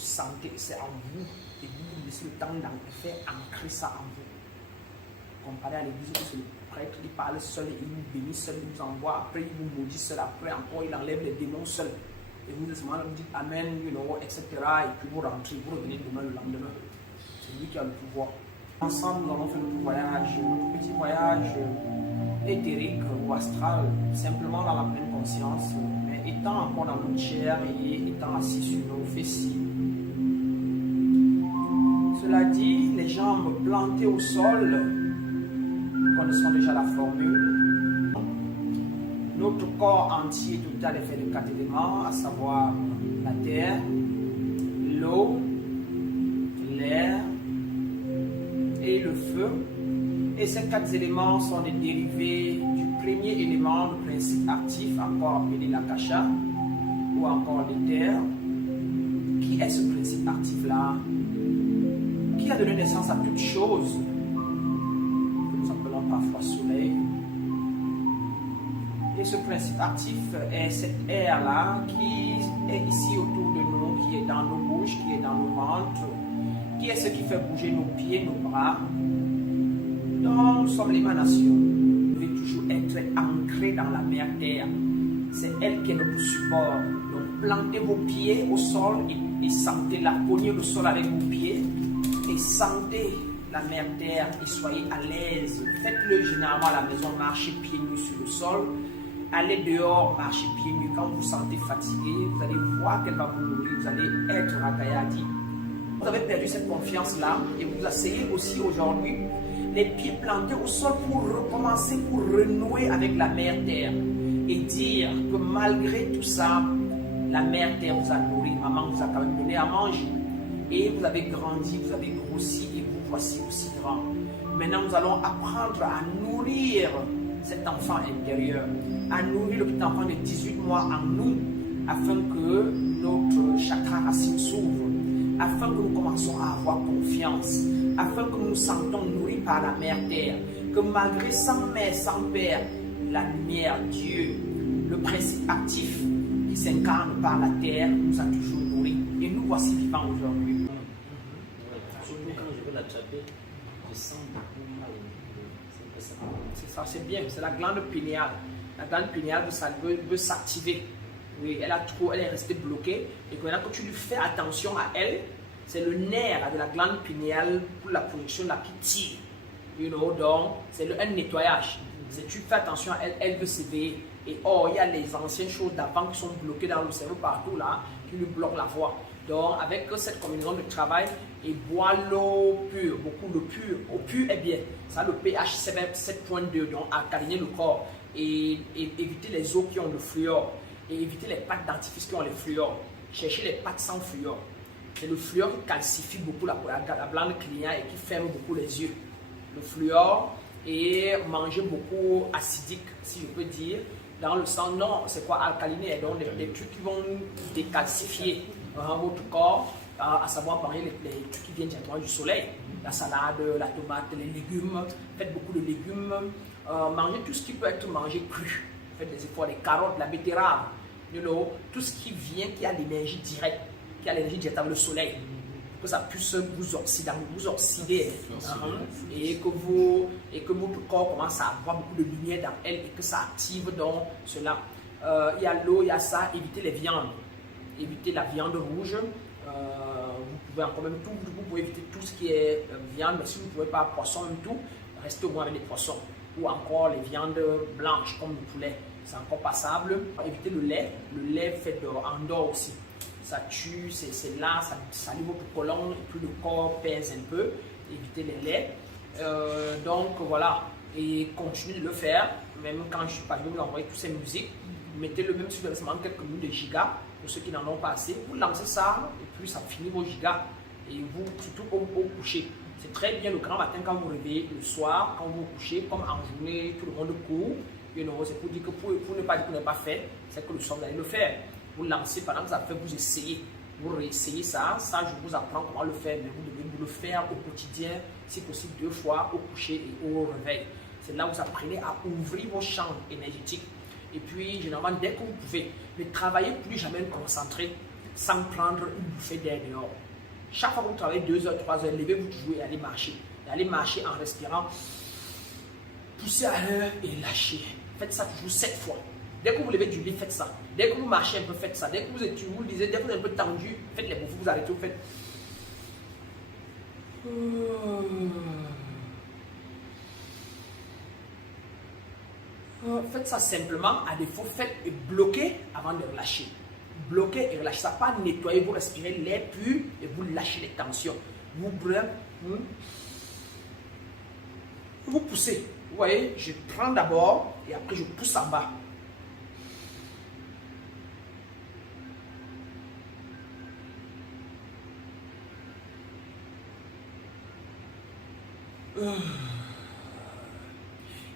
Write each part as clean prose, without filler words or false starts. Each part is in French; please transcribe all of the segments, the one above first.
sentez, c'est en vous. Et vous laissez le temps d'en faire ancrer ça en vous. Comparé à l'église où c'est le prêtre qui parle seul et il vous bénit seul, il vous envoie, après il vous maudit seul, après encore il enlève les démons seul. Et vous dites Amen, etc. Et puis vous rentrez, vous revenez demain le lendemain. C'est lui qui a le pouvoir. Ensemble, nous allons faire notre voyage, notre petit voyage éthérique ou astral, simplement dans la pleine conscience, mais étant encore dans notre chair et étant assis sur nos fessiers. Cela dit, les jambes plantées au sol, nous connaissons déjà la formule. Notre corps entier total est fait de 4 éléments, à savoir la terre, l'eau, l'air et le feu. Et ces 4 éléments sont des dérivés du premier élément, le principe actif, encore appelé l'akasha, ou encore l'éther. Qui est ce principe actif-là? Qui a donné naissance à toute chose? Nous appelons parfois soleil. Et ce principe actif est cette air-là qui est ici autour de nous, qui est dans nos bouches, qui est dans nos ventres, qui est ce qui fait bouger nos pieds, nos bras. Donc, nous sommes l'émanation. Vous devez toujours être ancré dans la mère terre. C'est elle qui est notre support. Donc, plantez vos pieds au sol et sentez-la. Cognez le sol avec vos pieds et sentez la mère terre et soyez à l'aise. Faites-le généralement à la maison, marchez pieds nus sur le sol. Allez dehors, marchez pieds nus. Quand vous vous sentez fatigué, vous allez voir qu'elle va vous nourrir. Vous allez être ragayadi. Vous avez perdu cette confiance-là et vous asseyez aussi aujourd'hui les pieds plantés au sol pour recommencer, pour renouer avec la mère terre et dire que malgré tout ça, la mère terre vous a nourri, maman vous a quand même donné à manger et vous avez grandi, vous avez grossi et vous voici aussi grand. Maintenant, nous allons apprendre à nourrir cet enfant intérieur, à nourrir le petit enfant de 18 mois en nous afin que notre chakra racine s'ouvre, afin que nous commençons à avoir confiance, afin que nous nous sentons nourris par la mère terre, que malgré sans mère, sans père, la lumière, Dieu, le principe actif qui s'incarne par la terre, nous a toujours nourris. Et nous voici vivants aujourd'hui. Surtout quand je veux l'attraper, je sens beaucoup mal. C'est ça, c'est bien, c'est la glande pinéale. La glande pinéale veut s'activer. Oui, elle est restée bloquée. Et maintenant que tu lui fais attention à elle, c'est le nerf de la glande pinéale pour la production là qui tire. Donc, c'est un nettoyage. Si tu fais attention à elle, elle veut s'éveiller. Et il y a les anciennes choses d'avant qui sont bloquées dans le cerveau partout là, qui lui bloquent la voie. Donc, avec cette combinaison de travail, et boire l'eau pure, beaucoup d'eau pure. Eau pure est bien. Ça a le pH 7.2, donc alcaliner le corps. Et éviter les eaux qui ont le fluor. Et éviter les pâtes dentifrices qui ont les fluor. Chercher les pâtes sans fluor. C'est le fluor qui calcifie beaucoup la glande client et qui ferme beaucoup les yeux. Le fluor et manger beaucoup acidique, si je peux dire, dans le sang. Non, c'est quoi alcaliner? Donc des trucs qui vont décalcifier votre corps, à savoir par exemple les trucs qui viennent directement du soleil. La salade, la tomate, les légumes. Faites beaucoup de légumes. Mangez tout ce qui peut être mangé cru. Faites des efforts, les carottes, la betterave. Tout ce qui vient, qui a l'énergie directe, qui a l'énergie directe avec le soleil, que ça puisse vous oxyder et que votre corps commence à avoir beaucoup de lumière dans elle et que ça active donc cela. Il y a l'eau, il y a ça, évitez les viandes, évitez la viande rouge. Vous pouvez encore même tout, vous pouvez éviter tout ce qui est viande, mais si vous ne pouvez pas poisson même tout, restez au moins avec les poissons ou encore les viandes blanches comme le poulet. C'est encore passable. Évitez le lait fait en aussi. Ça tue, c'est là, ça salit votre côlon et puis le corps pèse un peu. Évitez les laits. Donc voilà, et continuez de le faire. Même quand je suis pas, je vais vous envoyer toutes ces musiques. Mettez-le même sur quelques minutes de gigas pour ceux qui n'en ont pas assez. Vous lancez ça et puis ça finit vos gigas. Et vous, surtout au coucher. C'est très bien le grand matin quand vous vous réveillez, le soir, quand vous vous couchez, comme en journée, tout le monde court. C'est pour dire que pour ne pas dire que vous n'avez pas fait, c'est que le soir vous allez le faire. Vous lancez, pendant que ça fait, vous essayez. Vous réessayez ça, je vous apprends comment le faire, mais vous devez vous le faire au quotidien, si possible 2 fois, au coucher et au réveil. C'est là où vous apprenez à ouvrir vos champs énergétiques. Et puis, généralement, dès que vous pouvez, ne travaillez plus jamais concentré. sans prendre une bouffée d'air dehors. Chaque fois que vous travaillez 2 heures, 3 heures, levez-vous toujours et allez marcher. Et allez marcher en respirant. Poussez à l'heure et lâchez. Faites ça toujours 7 fois. Dès que vous levez du lit, faites ça. Dès que vous marchez un peu, faites ça. Dès que vous êtes, vous lisez, dès que vous êtes un peu tendu, faites les bouffées, vous arrêtez, vous faites. Faites ça simplement, à défaut, faites et bloquez avant de relâcher. Bloquez et relâchez. Ça pas nettoyer, vous respirez l'air pur et vous lâchez les tensions. Vous poussez. Vous voyez, je prends d'abord et après je pousse en bas.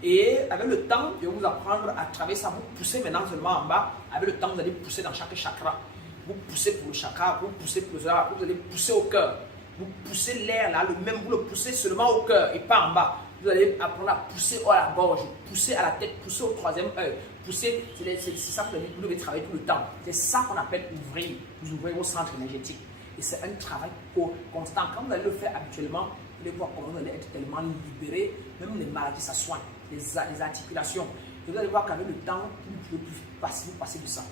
Et avec le temps, je vais vous apprendre à travailler ça. Vous poussez maintenant seulement en bas. Avec le temps, vous allez pousser dans chaque chakra. Vous poussez pour le chakra, vous poussez pour le chakra, vous allez pousser au cœur. Vous poussez l'air là, le même, vous le poussez seulement au cœur et pas en bas. Vous allez apprendre à pousser à la gorge, pousser à la tête, pousser au troisième œil. Pousser, c'est ça que vous devez travailler tout le temps. C'est ça qu'on appelle ouvrir. Vous ouvrez vos centres énergétiques. Et c'est un travail constant. Quand vous allez le faire habituellement, vous allez voir comment vous allez être tellement libéré. Même les maladies, ça soigne. Les articulations. Et vous allez voir qu'avec le temps, vous ne pouvez plus passer de ça.